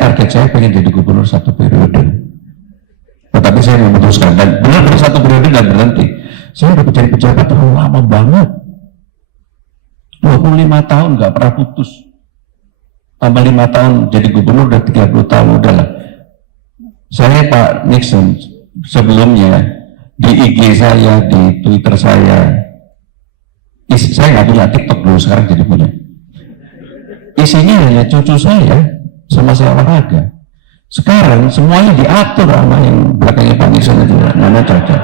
target saya pengen jadi gubernur 1 periode. Tetapi saya memutuskan, dan benar-benar 1 periode dan berhenti. Saya udah jadi pejabat terlalu lama banget. 25 tahun nggak pernah putus. Tambah 5 tahun jadi gubernur udah 30 tahun, udahlah. Saya Pak Nixon sebelumnya di IG saya, di Twitter saya nggak punya TikTok dulu, sekarang jadi punya. Isinya hanya cucu saya sama saya olahraga. Sekarang semuanya diatur sama yang belakangnya Pak Nixon aja, mana Caca.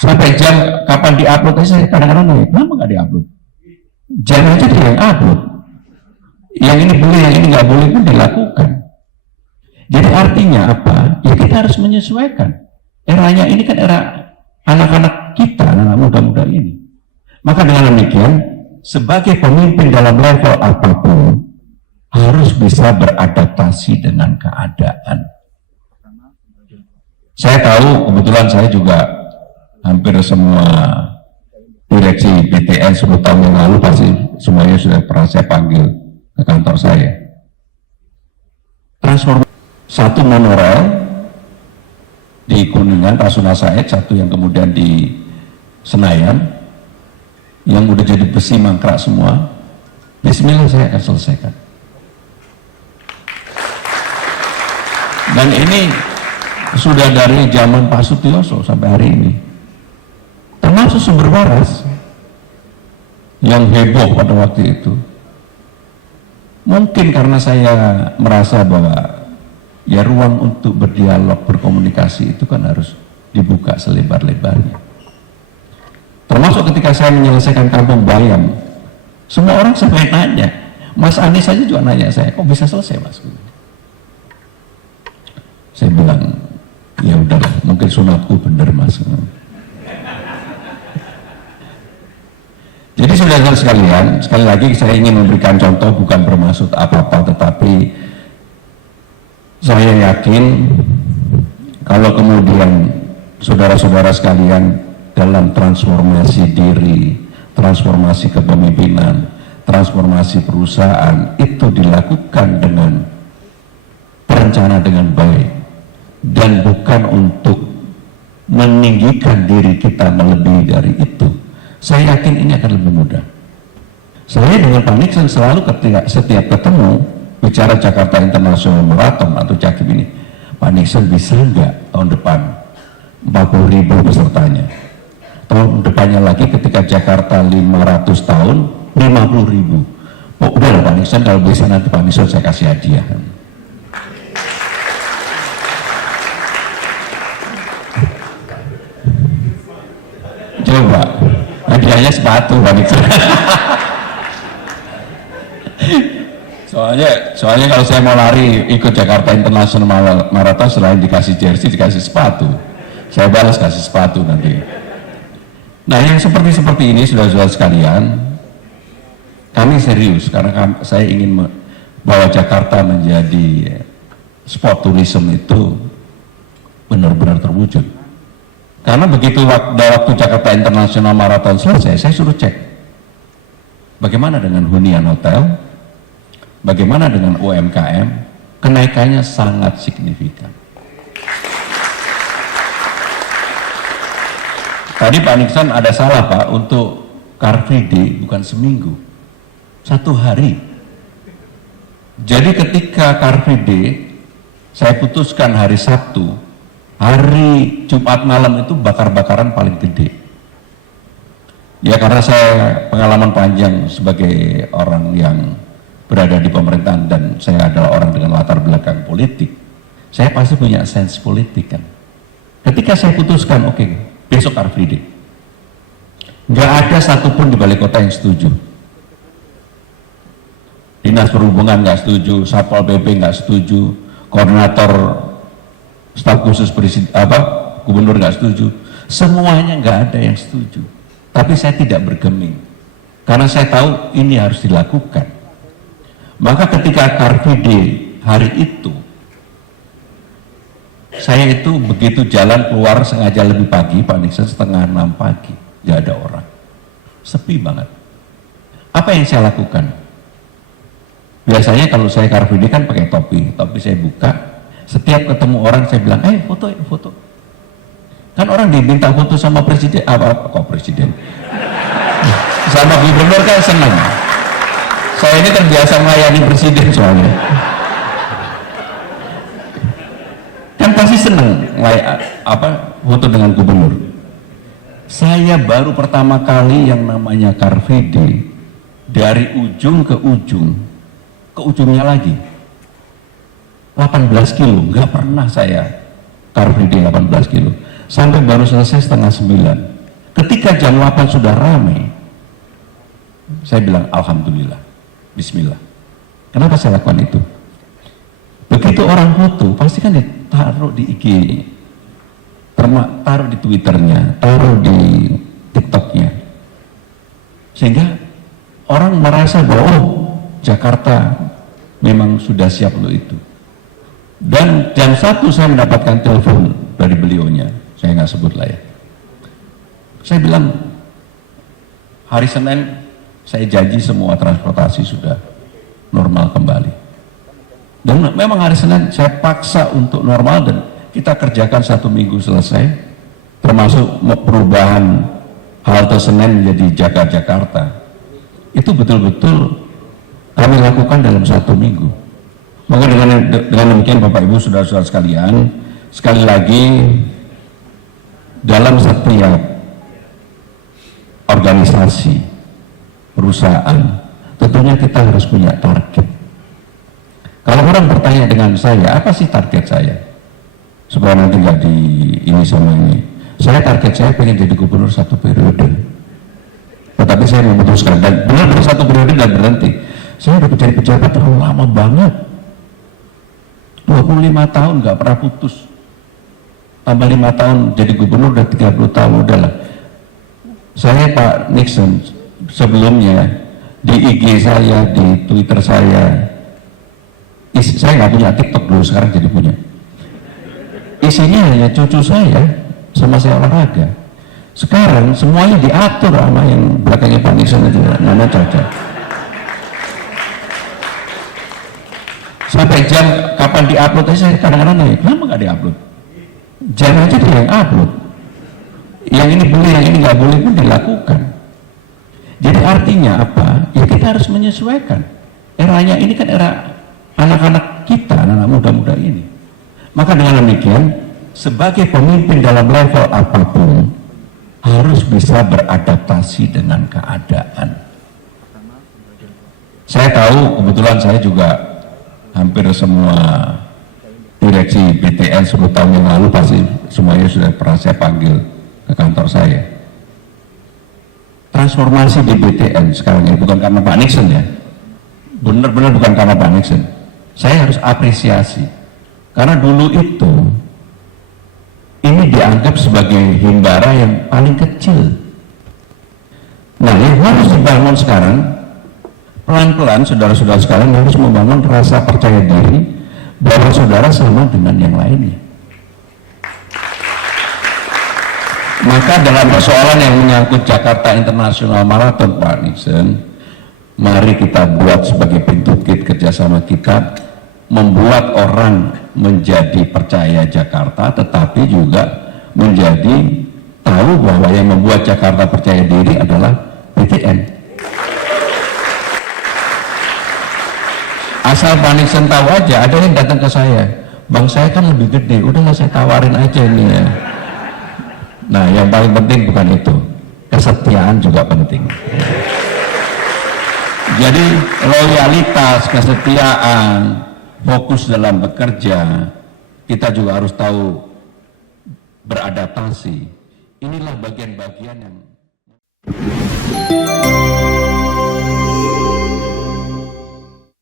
Sampai jam kapan diupload saya kadang-kadang nanya, kenapa nggak diupload? Jangan aja dia yang upload. Yang ini boleh, yang ini nggak boleh pun dilakukan. Jadi artinya apa? Ya kita harus menyesuaikan. Eranya ini kan era anak-anak kita, anak muda-muda ini. Maka dengan demikian, sebagai pemimpin dalam level apapun, harus bisa beradaptasi dengan keadaan. Saya tahu, kebetulan saya juga hampir semua direksi BTN 10 tahun yang lalu pasti semuanya sudah pernah saya panggil ke kantor saya. Transformasi satu monorail di Kuningan, Rasuna Said, satu yang kemudian di Senayan, yang udah jadi besi mangkrak semua. Bismillah saya akan selesaikan. Dan ini sudah dari zaman Pak Sutioso sampai hari ini. Termasuk sumber waras yang heboh pada waktu itu. Mungkin karena saya merasa bahwa ya ruang untuk berdialog, berkomunikasi itu kan harus dibuka selebar-lebarnya. Termasuk ketika saya menyelesaikan Kampung Bayam, semua orang sampai nanya, Mas Anies saja juga nanya saya, kok bisa selesai Mas? Saya bilang, ya udahlah, mungkin sunatku bener Mas. Jadi saudara-saudara sekalian, sekali lagi saya ingin memberikan contoh, bukan bermaksud apa-apa, tetapi saya yakin kalau kemudian saudara-saudara sekalian dalam transformasi diri, transformasi kepemimpinan, transformasi perusahaan itu dilakukan dengan perencana dengan baik dan bukan untuk meninggikan diri kita melebihi dari itu, saya yakin ini akan lebih mudah. Saya dengan Pak Nixon selalu ketika setiap ketemu bicara Jakarta International Marathon atau JAKIM ini, Pak Nixon bisa nggak tahun depan 40.000 pesertanya, tahun depannya lagi ketika Jakarta 500 tahun 50.000. Oh udah lah Pak Nixon, kalau bisa nanti Pak Nixon saya kasih hadiah. Coba hadiahnya sepatu Pak Nixon. Soalnya kalau saya mau lari ikut Jakarta International Marathon, selain dikasih jersey dikasih sepatu, saya balas kasih sepatu nanti. Nah yang seperti ini saudara-saudara sekalian, kami serius karena saya ingin bahwa Jakarta menjadi sport tourism itu benar-benar terwujud. Karena begitu waktu Jakarta International Marathon selesai, saya suruh cek bagaimana dengan hunian hotel, bagaimana dengan UMKM, kenaikannya sangat signifikan. Tadi Pak Nixon ada salah Pak, untuk Car Free Day bukan seminggu, 1 hari. Jadi ketika Car Free Day, saya putuskan hari Sabtu, hari Jumat malam itu bakar-bakaran paling gede. Ya karena saya pengalaman panjang sebagai orang yang berada di pemerintahan dan saya adalah orang dengan latar belakang politik, saya pasti punya sense politik kan. Ketika saya putuskan, oke, besok Car Free Day, nggak ada satupun di balik kota yang setuju. Dinas Perhubungan nggak setuju, Satpol PP nggak setuju, koordinator staf khusus gubernur nggak setuju, semuanya nggak ada yang setuju. Tapi saya tidak bergeming karena saya tahu ini harus dilakukan. Maka ketika Car Free Day hari itu, saya itu begitu jalan keluar sengaja lebih pagi, Pak Nixon 5:30 pagi, nggak ada orang, sepi banget. Apa yang saya lakukan? Biasanya kalau saya Car Free Day kan pakai topi saya buka. Setiap ketemu orang saya bilang, foto, foto. Kan orang diminta foto sama presiden, kok presiden? Sama gubernur kan senang. Saya ini terbiasa melayani presiden soalnya. Kan pasti senang foto dengan gubernur. Saya baru pertama kali yang namanya Car Free Day, dari ujung ke ujungnya lagi 18 kilo, nggak pernah saya Car Free Day 18 kilo, sampai baru selesai setengah 9. Ketika jam 8 sudah ramai, saya bilang alhamdulillah, bismillah. Kenapa saya lakukan itu? Begitu orang foto pasti kan ditaruh di IG, taruh di Twitternya, taruh di TikToknya, sehingga orang merasa bahwa Jakarta memang sudah siap untuk itu. Dan jam 1 saya mendapatkan telepon dari beliaunya, saya nggak sebut lah ya. Saya bilang, hari Senin saya janji semua transportasi sudah normal kembali. Dan memang hari Senin saya paksa untuk normal dan kita kerjakan 1 minggu selesai, termasuk perubahan halte Senen menjadi Jakarta. Itu betul-betul kami lakukan dalam 1 minggu. Maka dengan demikian Bapak Ibu saudara-saudara sekalian, sekali lagi dalam setiap organisasi perusahaan tentunya kita harus punya target. Kalau orang bertanya dengan saya, apa sih target saya? Supaya nanti nggak di ini sama ini. Saya target saya pengen jadi gubernur 1 periode. Tetapi saya memutuskan dan benar-benar 1 periode dan berhenti. Saya udah jadi pejabat terlalu lama banget, 25 tahun nggak pernah putus, tambah 5 tahun jadi gubernur udah 30 tahun, udahlah. Saya Pak Nixon sebelumnya di IG saya, di Twitter saya nggak punya TikTok dulu, sekarang jadi punya. Isinya hanya cucu saya sama saya olahraga. Sekarang semuanya diatur sama yang belakangnya Pak Nixon itu, namanya Caca. Sampai jam kapan diupload aja saya kadang-kadang nanya, kenapa nggak diupload? Jam aja dia yang upload. Yang ini boleh, yang ini nggak boleh pun dilakukan. Jadi artinya apa? Ya kita harus menyesuaikan. Eranya ini kan era anak-anak kita, anak-anak muda-muda ini. Maka dengan demikian, sebagai pemimpin dalam level apapun, harus bisa beradaptasi dengan keadaan. Saya tahu, kebetulan saya juga hampir semua direksi BTN 10 tahun yang lalu pasti semuanya sudah pernah saya panggil ke kantor saya. Transformasi di BTN sekarang ini bukan karena Pak Nixon ya, benar-benar bukan karena Pak Nixon. Saya harus apresiasi, karena dulu itu ini dianggap sebagai himbara yang paling kecil. Nah, yang harus dibangun sekarang, pelan-pelan saudara-saudara sekalian harus membangun rasa percaya diri bahwa saudara sama dengan yang lainnya. Maka dalam persoalan yang menyangkut Jakarta International Marathon, Pak Nixon, mari kita buat sebagai pintu kerjasama kita, membuat orang menjadi percaya Jakarta, tetapi juga menjadi tahu bahwa yang membuat Jakarta percaya diri adalah BTN. Asal Pak Nixon tahu aja, ada yang datang ke saya, bang saya kan lebih gede, udahlah saya tawarin aja nih ya. Nah, yang paling penting bukan itu, kesetiaan juga penting. Jadi loyalitas, kesetiaan, fokus dalam bekerja, kita juga harus tahu beradaptasi. Inilah bagian-bagian yang